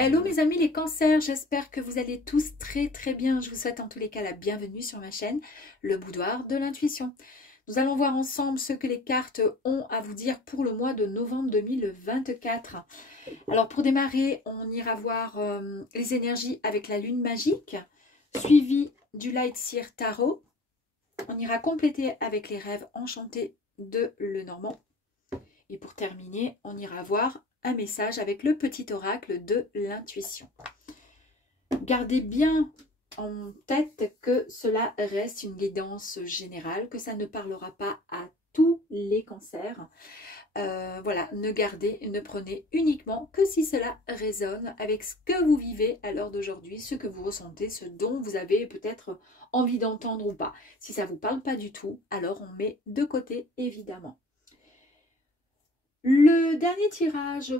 Hello mes amis les cancers, j'espère que vous allez tous très bien. Je vous souhaite en tous les cas la bienvenue sur ma chaîne, le boudoir de l'intuition. Nous allons voir ensemble ce que les cartes ont à vous dire pour le mois de novembre 2024. Alors pour démarrer, on ira voir les énergies avec la lune magique, suivi du Light Seer Tarot. On ira compléter avec les rêves enchantés de Lenormand. Et pour terminer, on ira voir un message avec le petit oracle de l'intuition. Gardez bien en tête que cela reste une guidance générale, que ça ne parlera pas à tous les cancers. Voilà, ne prenez uniquement que si cela résonne avec ce que vous vivez à l'heure d'aujourd'hui, ce que vous ressentez, ce dont vous avez peut-être envie d'entendre ou pas. Si ça ne vous parle pas du tout, alors on met de côté évidemment. Le dernier tirage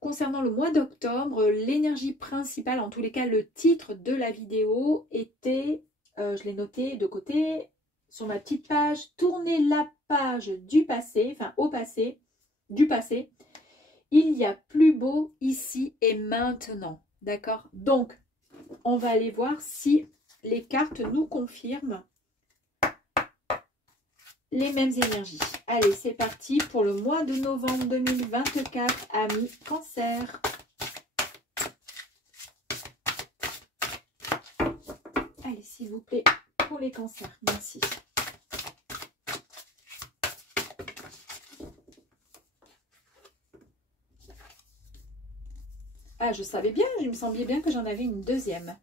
concernant le mois d'octobre, l'énergie principale, en tous les cas le titre de la vidéo était, je l'ai noté de côté sur ma petite page, tournez la page du passé, enfin au passé, du passé, il y a plus beau ici et maintenant, d'accord? Donc, on va aller voir si les cartes nous confirment les mêmes énergies. Allez, c'est parti pour le mois de novembre 2024, amis Cancer. Allez, s'il vous plaît, pour les cancers. Merci. Ah, je savais bien, il me semblait bien que j'en avais une deuxième.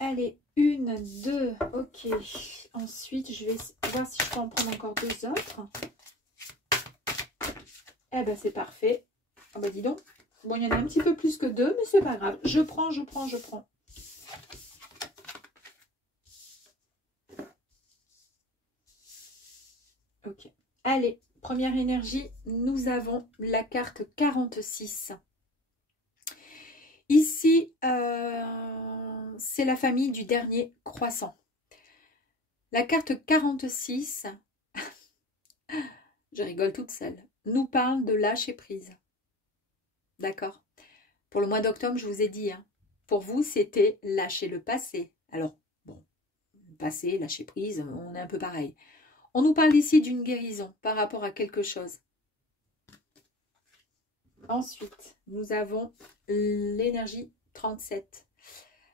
Allez, une, deux, ok. Ensuite, je vais voir si je peux en prendre encore deux autres. Eh ben, c'est parfait. Ah bah dis donc. Bon, il y en a un petit peu plus que deux, mais c'est pas grave. Je prends. Ok. Allez, première énergie, nous avons la carte 46. Ici, c'est la famille du dernier croissant. La carte 46, je rigole toute seule, nous parle de lâcher prise. D'accord? Pour le mois d'octobre, je vous ai dit, hein, pour vous, c'était lâcher le passé. Alors, bon, passé, lâcher prise, on est un peu pareil. On nous parle ici d'une guérison par rapport à quelque chose. Ensuite, nous avons l'énergie 37.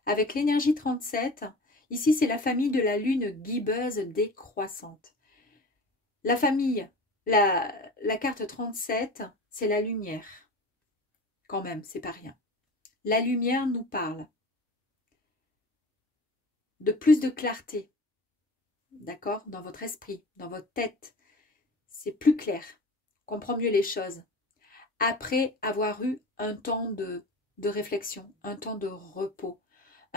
Avec l'énergie 37, ici, c'est la famille de la lune guibeuse décroissante. La famille, la carte 37, c'est la lumière. Quand même, c'est pas rien. La lumière nous parle de plus de clarté, d'accord, dans votre esprit, dans votre tête. C'est plus clair, on comprend mieux les choses. Après avoir eu un temps de réflexion, un temps de repos,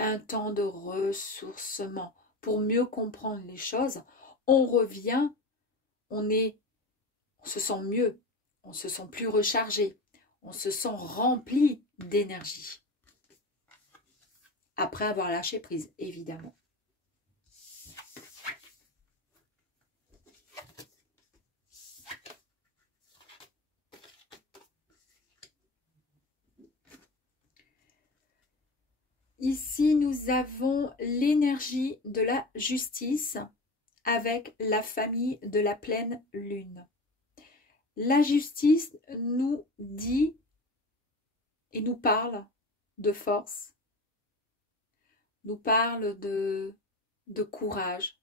un temps de ressourcement, pour mieux comprendre les choses, on revient, on se sent mieux, on se sent plus rechargé, on se sent rempli d'énergie. Après avoir lâché prise, évidemment. Ici, nous avons l'énergie de la justice avec la famille de la pleine lune. La justice nous dit et nous parle de force, nous parle de courage,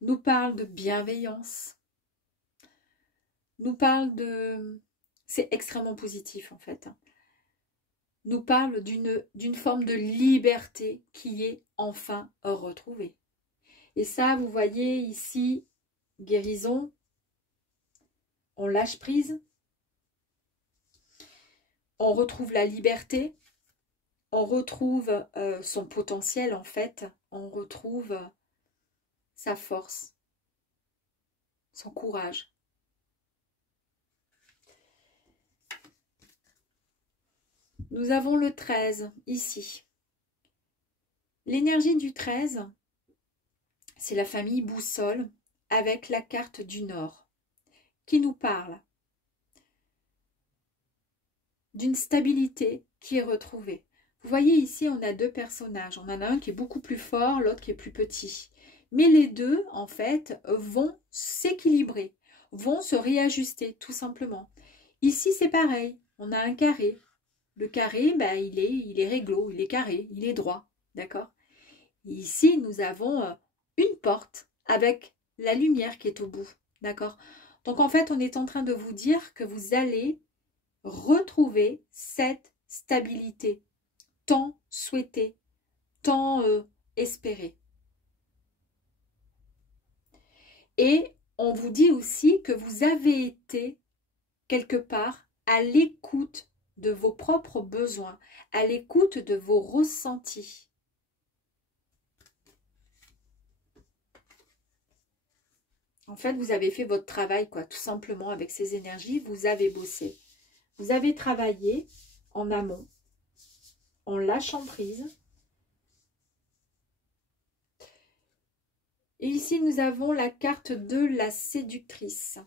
nous parle de bienveillance, nous parle de... C'est extrêmement positif en fait. Nous parle d'une forme de liberté qui est enfin retrouvée. Et ça, vous voyez ici, guérison, on lâche prise, on retrouve la liberté, on retrouve son potentiel en fait, on retrouve sa force, son courage. Nous avons le 13 ici. L'énergie du 13, c'est la famille boussole avec la carte du Nord qui nous parle d'une stabilité qui est retrouvée. Vous voyez ici, on a deux personnages. On en a un qui est beaucoup plus fort, l'autre qui est plus petit. Mais les deux, en fait, vont s'équilibrer, vont se réajuster, tout simplement. Ici, c'est pareil. On a un carré. Le carré, ben, il est réglo, il est carré, il est droit. D'accord? Ici, nous avons une porte avec la lumière qui est au bout. D'accord? Donc, en fait, on est en train de vous dire que vous allez retrouver cette stabilité tant souhaitée, tant espérée. Et on vous dit aussi que vous avez été quelque part à l'écoute de vos propres besoins, à l'écoute de vos ressentis. En fait, vous avez fait votre travail, quoi, tout simplement, avec ces énergies. Vous avez bossé. Vous avez travaillé en amont, en lâchant prise. Et ici, nous avons la carte de la séductrice.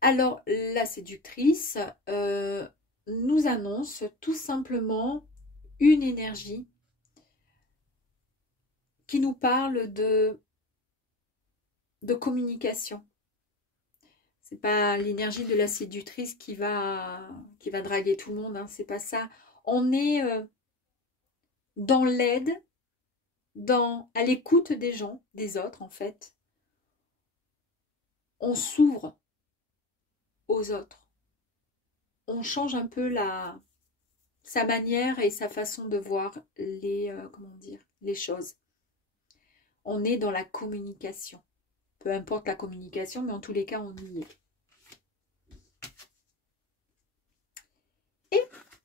Alors, la séductrice nous annonce tout simplement une énergie qui nous parle de communication. C'est pas l'énergie de la séductrice qui va draguer tout le monde, hein, c'est pas ça. On est dans l'aide, à l'écoute des gens, des autres en fait. On s'ouvre aux autres. On change un peu sa manière et sa façon de voir les choses. On est dans la communication. Peu importe la communication, mais en tous les cas, on y est. Et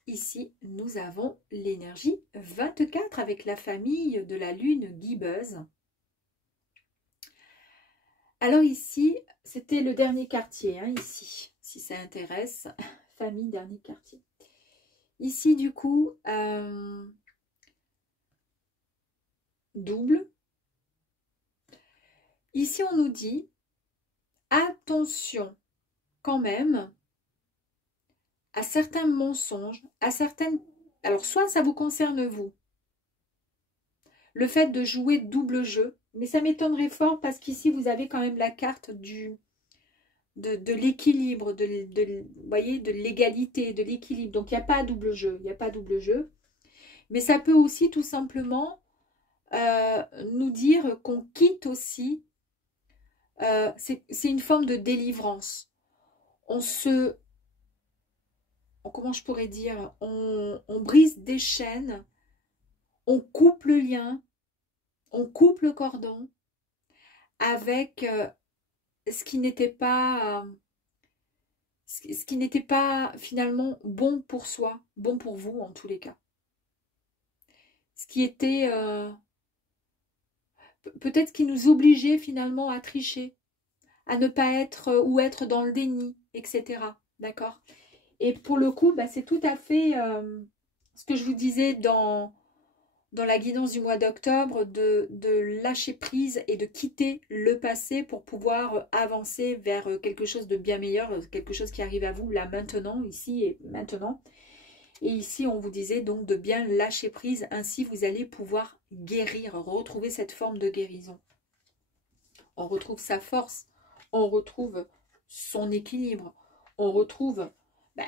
ici, nous avons l'énergie 24 avec la famille de la lune guibeuse. Alors ici, c'était le dernier quartier, hein, ici, si ça intéresse. Famille, dernier quartier. Ici, du coup, double. Ici, on nous dit, attention quand même à certains mensonges, à certaines... Alors, soit ça vous concerne vous, le fait de jouer double jeu, mais ça m'étonnerait fort parce qu'ici, vous avez quand même la carte de l'équilibre, vous voyez, de l'égalité, de l'équilibre. Donc, il n'y a pas double jeu, il n'y a pas double jeu. Mais ça peut aussi tout simplement nous dire qu'on quitte aussi, c'est une forme de délivrance. Comment je pourrais dire, on brise des chaînes, on coupe le lien, on coupe le cordon avec ce qui n'était pas finalement bon pour soi, bon pour vous en tous les cas. Ce qui était peut-être qui nous obligeait finalement à tricher, à ne pas être ou être dans le déni, etc. D'accord? Et pour le coup, bah, c'est tout à fait ce que je vous disais dans la guidance du mois d'octobre, de lâcher prise et de quitter le passé pour pouvoir avancer vers quelque chose de bien meilleur, quelque chose qui arrive à vous là maintenant, ici et maintenant. Et ici, on vous disait donc de bien lâcher prise, ainsi vous allez pouvoir guérir, retrouver cette forme de guérison. On retrouve sa force, on retrouve son équilibre, on retrouve,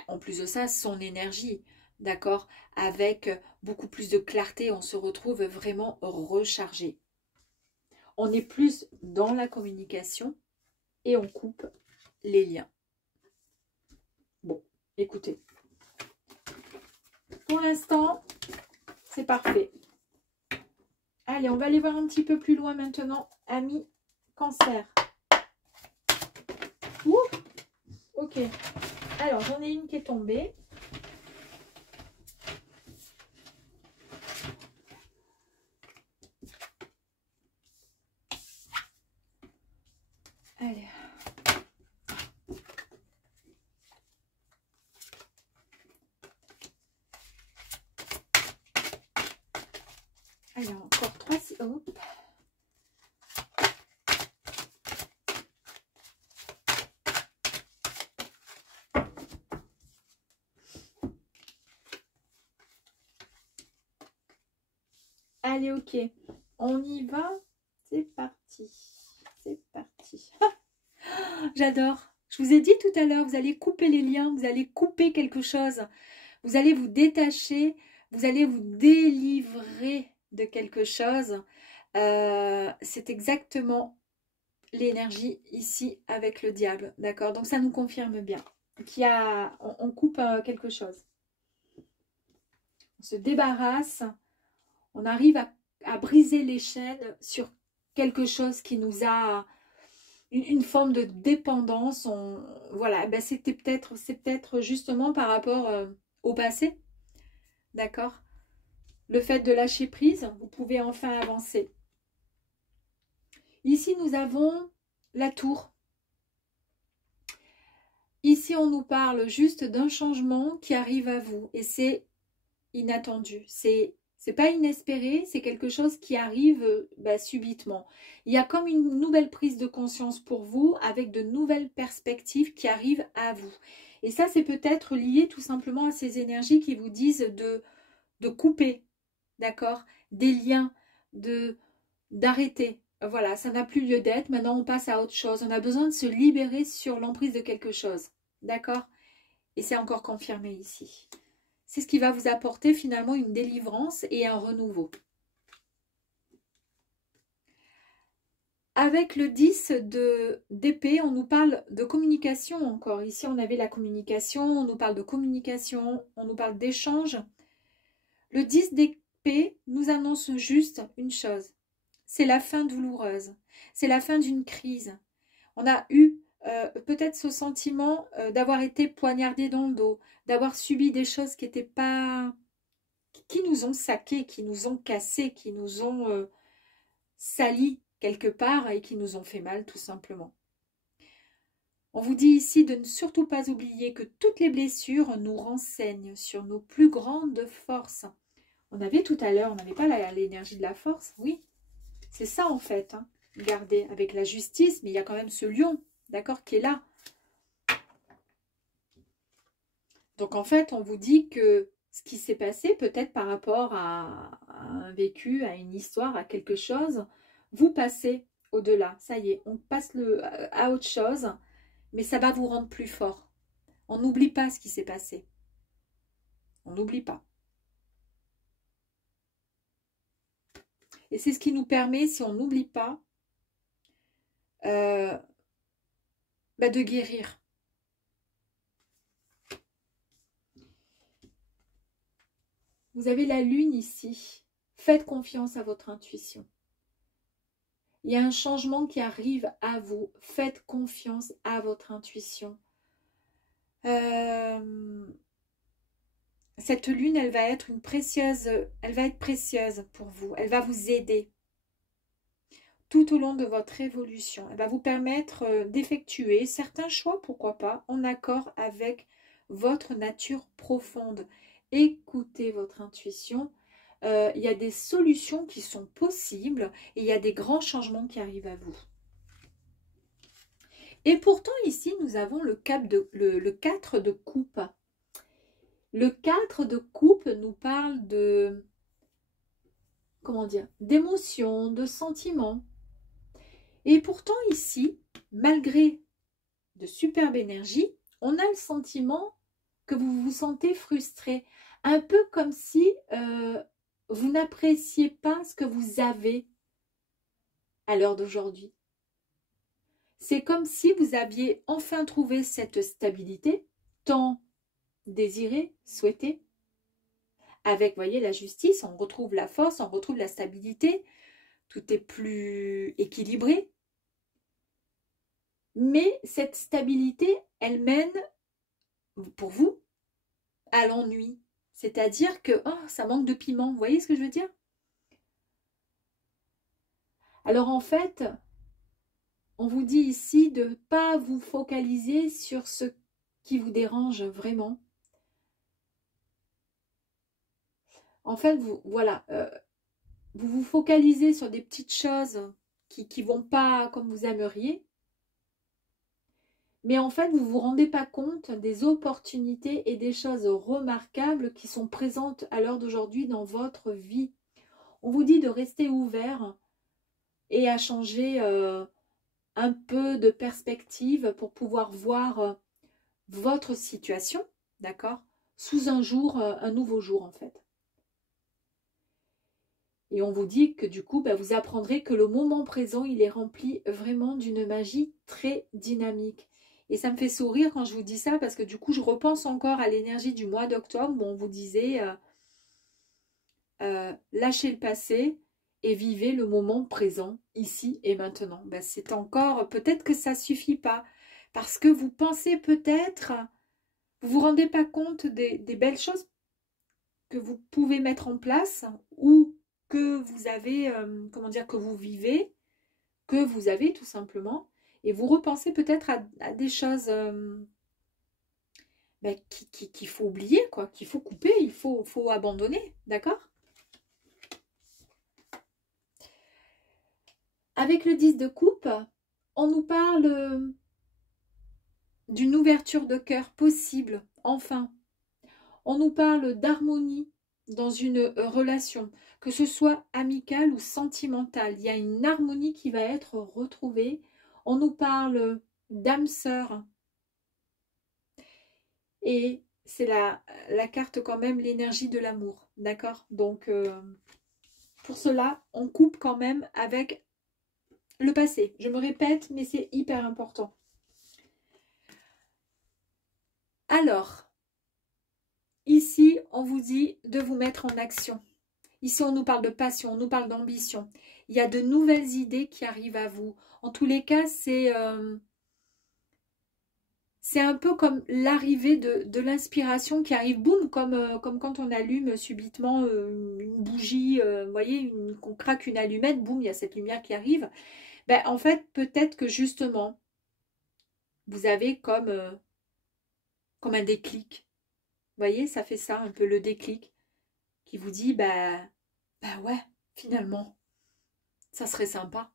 en plus de ça, son énergie, d'accord? Avec beaucoup plus de clarté, on se retrouve vraiment rechargé. On est plus dans la communication et on coupe les liens. Bon, écoutez. Pour l'instant, c'est parfait. Allez, on va aller voir un petit peu plus loin maintenant. Amis Cancer. Ouh, ok. Alors, j'en ai une qui est tombée. Allez. Allez, encore 3. Hop. Allez, ok. On y va. C'est parti. C'est parti. J'adore. Je vous ai dit tout à l'heure, vous allez couper les liens, vous allez couper quelque chose. Vous allez vous détacher, vous allez vous délivrer de quelque chose. C'est exactement l'énergie ici avec le diable. D'accord? Donc ça nous confirme bien on coupe quelque chose. On se débarrasse. On arrive à briser les chaînes sur quelque chose qui nous a une forme de dépendance. Voilà, ben c'est peut-être justement par rapport au passé. D'accord? Le fait de lâcher prise, vous pouvez enfin avancer. Ici, nous avons la tour. Ici, on nous parle juste d'un changement qui arrive à vous et c'est inattendu. C'est pas inespéré, c'est quelque chose qui arrive subitement. Il y a comme une nouvelle prise de conscience pour vous avec de nouvelles perspectives qui arrivent à vous. Et ça, c'est peut-être lié tout simplement à ces énergies qui vous disent de couper, d'accord, des liens, d'arrêter. Voilà, ça n'a plus lieu d'être. Maintenant, on passe à autre chose. On a besoin de se libérer sur l'emprise de quelque chose. D'accord? Et c'est encore confirmé ici. C'est ce qui va vous apporter finalement une délivrance et un renouveau. Avec le 10 d'épée, on nous parle de communication encore. Ici, on avait la communication, on nous parle de communication, on nous parle d'échange. Le 10 d'épée nous annonce juste une chose. C'est la fin douloureuse. C'est la fin d'une crise. On a eu peut-être ce sentiment d'avoir été poignardé dans le dos, d'avoir subi des choses qui nous ont saqués, qui nous ont cassés, qui nous ont salis quelque part et qui nous ont fait mal tout simplement. On vous dit ici de ne surtout pas oublier que toutes les blessures nous renseignent sur nos plus grandes forces. On avait tout à l'heure, on n'avait pas l'énergie de la force, oui. C'est ça en fait, hein. Regardez, avec la justice, mais il y a quand même ce lion, d'accord, qui est là. Donc en fait, on vous dit que ce qui s'est passé, peut-être par rapport à un vécu, à une histoire, à quelque chose, vous passez au-delà. Ça y est, on passe à autre chose, mais ça va vous rendre plus fort. On n'oublie pas ce qui s'est passé. On n'oublie pas. Et c'est ce qui nous permet, si on n'oublie pas, de guérir. Vous avez la lune ici. Faites confiance à votre intuition. Il y a un changement qui arrive à vous. Faites confiance à votre intuition. Cette lune, elle va être précieuse pour vous. Elle va vous aider tout au long de votre évolution. Elle va vous permettre d'effectuer certains choix, pourquoi pas, en accord avec votre nature profonde. Écoutez votre intuition. Il y a des solutions qui sont possibles et il y a des grands changements qui arrivent à vous. Et pourtant, ici, nous avons le 4 de coupe. Le 4 de coupe nous parle de, comment dire, d'émotions, de sentiments. Et pourtant, ici, malgré de superbes énergies, on a le sentiment que vous vous sentez frustré. Un peu comme si vous n'appréciez pas ce que vous avez à l'heure d'aujourd'hui. C'est comme si vous aviez enfin trouvé cette stabilité, tant désirée, souhaitée. Avec, vous voyez, la justice, on retrouve la force, on retrouve la stabilité. Tout est plus équilibré. Mais cette stabilité, elle mène, pour vous, à l'ennui. C'est-à-dire que ça manque de piment. Vous voyez ce que je veux dire? Alors en fait, on vous dit ici de ne pas vous focaliser sur ce qui vous dérange vraiment. En fait, voilà, vous vous focalisez sur des petites choses qui ne vont pas comme vous aimeriez. Mais en fait, vous ne vous rendez pas compte des opportunités et des choses remarquables qui sont présentes à l'heure d'aujourd'hui dans votre vie. On vous dit de rester ouvert et à changer un peu de perspective pour pouvoir voir votre situation, d'accord, sous un jour, un nouveau jour en fait. Et on vous dit que du coup, bah, vous apprendrez que le moment présent, il est rempli vraiment d'une magie très dynamique. Et ça me fait sourire quand je vous dis ça, parce que du coup, je repense encore à l'énergie du mois d'octobre où on vous disait lâchez le passé et vivez le moment présent, ici et maintenant. Ben, c'est encore, peut-être que ça ne suffit pas, parce que vous pensez peut-être, vous ne vous rendez pas compte des belles choses que vous pouvez mettre en place ou que vous avez, comment dire, que vous vivez, que vous avez tout simplement, et vous repensez peut-être à des choses ben, qu'il faut oublier, quoi, qu'il faut couper, il faut abandonner, d'accord? Avec le 10 de coupe, on nous parle d'une ouverture de cœur possible, enfin. On nous parle d'harmonie dans une relation, que ce soit amicale ou sentimentale. Il y a une harmonie qui va être retrouvée. On nous parle d'âme sœur. Et c'est la carte quand même, l'énergie de l'amour. D'accord? Donc, pour cela, on coupe quand même avec le passé. Je me répète, mais c'est hyper important. Alors, ici, on vous dit de vous mettre en action. Ici, on nous parle de passion, on nous parle d'ambition. Il y a de nouvelles idées qui arrivent à vous. En tous les cas, c'est un peu comme l'arrivée de l'inspiration qui arrive, boum, comme quand on allume subitement une bougie, vous voyez, qu'on craque une allumette, boum, il y a cette lumière qui arrive. Ben, en fait, peut-être que justement, vous avez comme un déclic. Vous voyez, ça fait ça, un peu le déclic qui vous dit, bah ouais, finalement, ça serait sympa.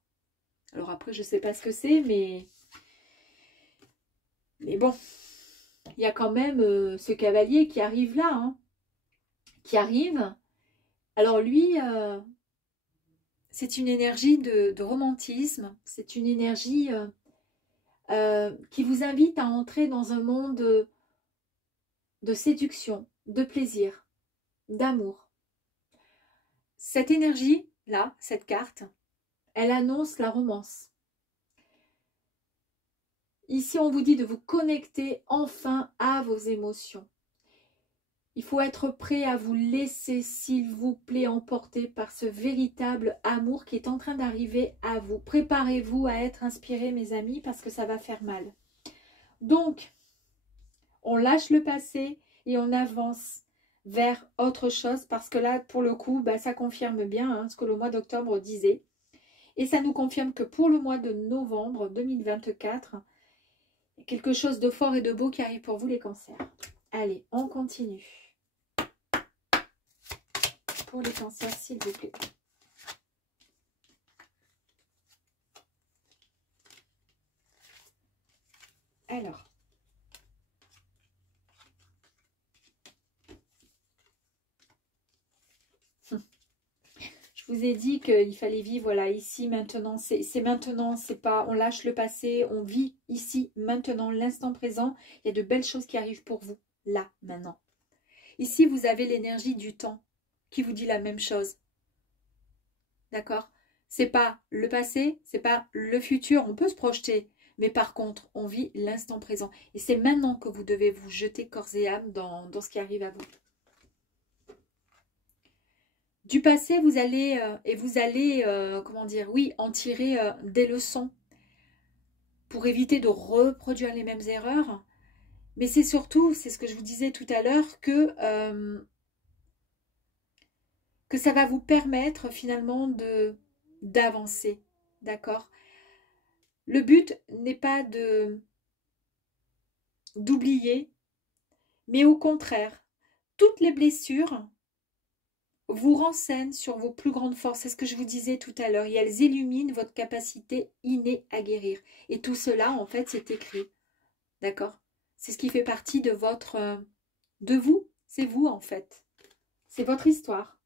Alors après, je ne sais pas ce que c'est, mais bon, il y a quand même ce cavalier qui arrive là, hein, qui arrive. Alors lui, c'est une énergie de romantisme, c'est une énergie qui vous invite à entrer dans un monde de séduction, de plaisir, d'amour. Cette énergie-là, cette carte, elle annonce la romance. Ici, on vous dit de vous connecter enfin à vos émotions. Il faut être prêt à vous laisser, s'il vous plaît, emporter par ce véritable amour qui est en train d'arriver à vous. Préparez-vous à être inspirés, mes amis, parce que ça va faire mal. Donc, on lâche le passé et on avance vers autre chose, parce que là, pour le coup, bah, ça confirme bien hein, ce que le mois d'octobre disait. Et ça nous confirme que pour le mois de novembre 2024, quelque chose de fort et de beau qui arrive pour vous, les cancers. Allez, on continue. Pour les cancers, s'il vous plaît. Alors. Je vous ai dit qu'il fallait vivre, voilà, ici, maintenant. C'est maintenant, c'est pas, on lâche le passé, on vit ici, maintenant, l'instant présent. Il y a de belles choses qui arrivent pour vous, là, maintenant. Ici, vous avez l'énergie du temps qui vous dit la même chose. D'accord? C'est pas le passé, c'est pas le futur, on peut se projeter. Mais par contre, on vit l'instant présent. Et c'est maintenant que vous devez vous jeter corps et âme dans ce qui arrive à vous. Du passé, vous allez, comment dire, oui, en tirer des leçons pour éviter de reproduire les mêmes erreurs. Mais c'est surtout, c'est ce que je vous disais tout à l'heure, que ça va vous permettre finalement d'avancer, d'accord? Le but n'est pas d'oublier, mais au contraire, toutes les blessures vous renseignent sur vos plus grandes forces. C'est ce que je vous disais tout à l'heure. Et elles illuminent votre capacité innée à guérir. Et tout cela, en fait, c'est écrit. D'accord? C'est ce qui fait partie de de vous. C'est vous, en fait. C'est votre histoire.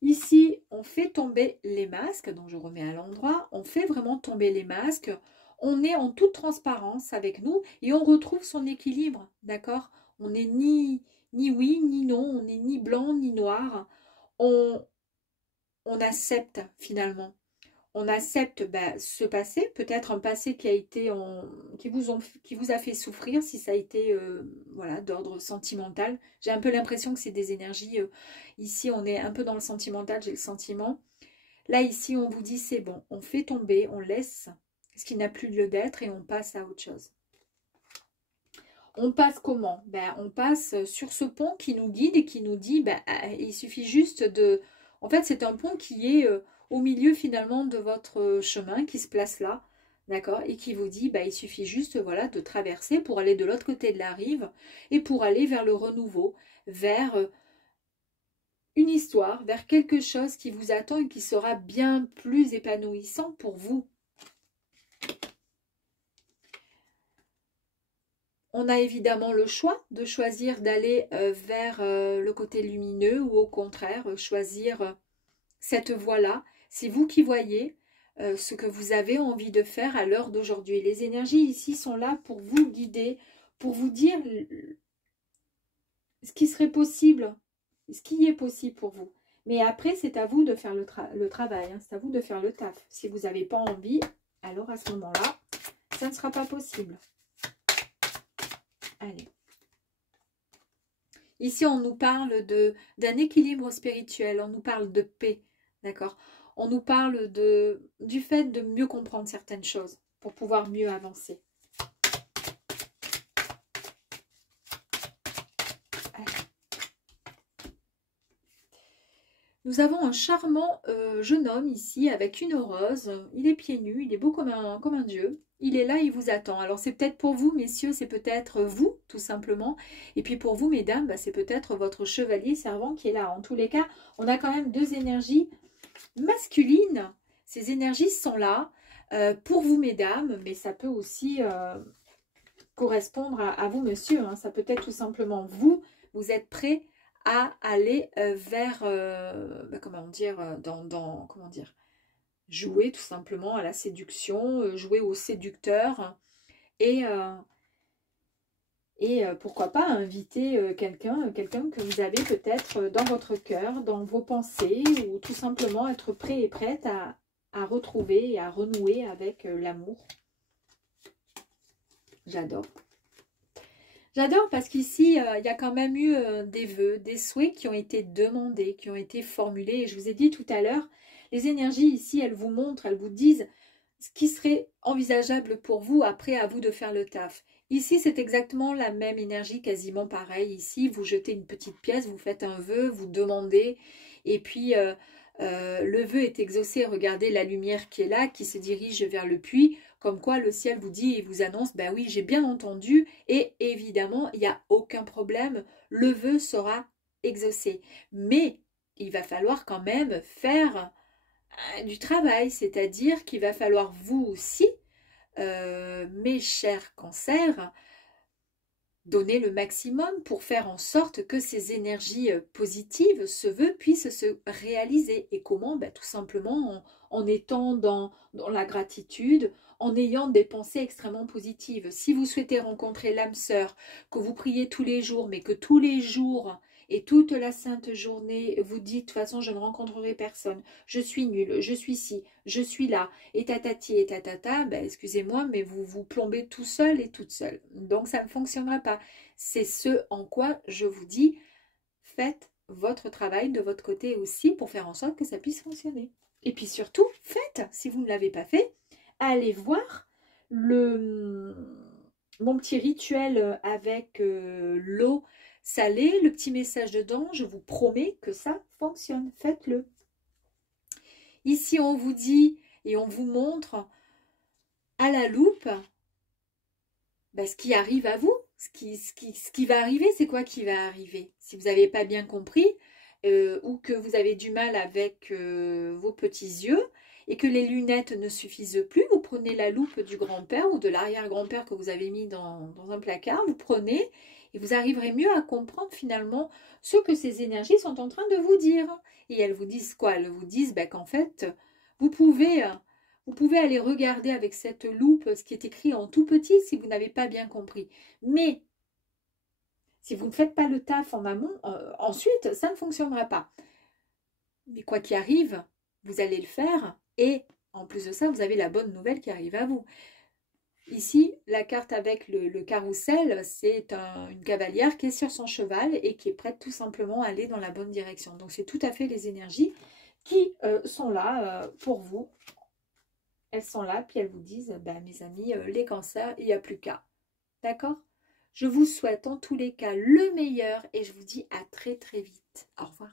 Ici, on fait tomber les masques, donc je remets à l'endroit, on fait vraiment tomber les masques, on est en toute transparence avec nous et on retrouve son équilibre, d'accord? On n'est ni oui, ni non, on n'est ni blanc, ni noir, on, on accepte finalement. On accepte ce passé, peut-être un passé qui a été qui vous a fait souffrir, si ça a été voilà, d'ordre sentimental. J'ai un peu l'impression que c'est des énergies. Ici, on est un peu dans le sentimental, j'ai le sentiment. Là, ici, on vous dit c'est bon, on fait tomber, on laisse ce qui n'a plus lieu d'être et on passe à autre chose. On passe comment? On passe sur ce pont qui nous guide et qui nous dit, il suffit juste de... En fait, c'est un pont qui est au milieu finalement de votre chemin, qui se place là, d'accord? Et qui vous dit, il suffit juste voilà, de traverser pour aller de l'autre côté de la rive et pour aller vers le renouveau, vers une histoire, vers quelque chose qui vous attend et qui sera bien plus épanouissant pour vous. On a évidemment le choix de choisir d'aller vers le côté lumineux ou au contraire choisir cette voie-là. C'est vous qui voyez ce que vous avez envie de faire à l'heure d'aujourd'hui. Les énergies ici sont là pour vous guider, pour vous dire ce qui serait possible, ce qui est possible pour vous. Mais après, c'est à vous de faire le travail, hein, c'est à vous de faire le taf. Si vous n'avez pas envie, alors à ce moment-là, ça ne sera pas possible. Allez. Ici, on nous parle d'un équilibre spirituel, on nous parle de paix, d'accord? On nous parle du fait de mieux comprendre certaines choses pour pouvoir mieux avancer. Nous avons un charmant jeune homme ici avec une rose. Il est pieds nus, il est beau comme un dieu. Il est là, il vous attend. Alors c'est peut-être pour vous, messieurs, c'est peut-être vous, tout simplement. Et puis pour vous, mesdames, c'est peut-être votre chevalier servant qui est là. En tous les cas, on a quand même deux énergies masculines. Ces énergies sont là pour vous, mesdames, mais ça peut aussi correspondre à vous, monsieur. Hein. Ça peut être tout simplement vous. Vous êtes prêts à aller vers, comment dire, comment dire, jouer tout simplement à la séduction, jouer au séducteur et pourquoi pas inviter quelqu'un que vous avez peut-être dans votre cœur, dans vos pensées, ou tout simplement être prêt et prête à retrouver et à renouer avec l'amour. J'adore. J'adore parce qu'ici, il y a quand même eu des vœux, des souhaits qui ont été demandés, qui ont été formulés. Et je vous ai dit tout à l'heure, les énergies ici, elles vous montrent, elles vous disent ce qui serait envisageable pour vous, après à vous de faire le taf. Ici, c'est exactement la même énergie, quasiment pareil. Ici, vous jetez une petite pièce, vous faites un vœu, vous demandez, et puis le vœu est exaucé. Regardez la lumière qui est là, qui se dirige vers le puits, comme quoi le ciel vous dit et vous annonce, ben oui, j'ai bien entendu, et évidemment, il n'y a aucun problème, le vœu sera exaucé. Mais il va falloir quand même faire du travail, c'est-à-dire qu'il va falloir vous aussi, mes chers cancers, donner le maximum pour faire en sorte que ces énergies positives, ce vœu, puissent se réaliser. Et comment? Tout simplement en étant dans la gratitude, en ayant des pensées extrêmement positives. Si vous souhaitez rencontrer l'âme sœur, que vous priez tous les jours, mais que tous les jours et toute la sainte journée, vous dites, de toute façon, je ne rencontrerai personne, je suis nulle, je suis ci, je suis là, et tatati et tatata, excusez-moi, mais vous vous plombez tout seul et toute seule. Donc, ça ne fonctionnera pas. C'est ce en quoi je vous dis, faites votre travail de votre côté aussi pour faire en sorte que ça puisse fonctionner. Et puis surtout, faites, si vous ne l'avez pas fait, allez voir mon petit rituel avec l'eau salée, le petit message dedans. Je vous promets que ça fonctionne. Faites-le. Ici, on vous dit et on vous montre à la loupe ce qui arrive à vous. Ce qui va arriver, c'est quoi qui va arriver? Si vous n'avez pas bien compris ou que vous avez du mal avec vos petits yeux et que les lunettes ne suffisent plus, vous prenez la loupe du grand-père ou de l'arrière-grand-père que vous avez mis dans un placard, vous prenez et vous arriverez mieux à comprendre finalement ce que ces énergies sont en train de vous dire. Et elles vous disent quoi? Elles vous disent ben, qu'en fait, vous pouvez aller regarder avec cette loupe ce qui est écrit en tout petit si vous n'avez pas bien compris. Mais si vous ne faites pas le taf en amont, ensuite, ça ne fonctionnera pas. Mais quoi qu'il arrive, vous allez le faire et en plus de ça, vous avez la bonne nouvelle qui arrive à vous. Ici, la carte avec le carrousel, c'est une cavalière qui est sur son cheval et qui est prête tout simplement à aller dans la bonne direction. Donc, c'est tout à fait les énergies qui sont là pour vous. Elles sont là, puis elles vous disent, ben, mes amis, les cancers, il n'y a plus qu'à. D'accord? Je vous souhaite en tous les cas le meilleur et je vous dis à très très vite. Au revoir.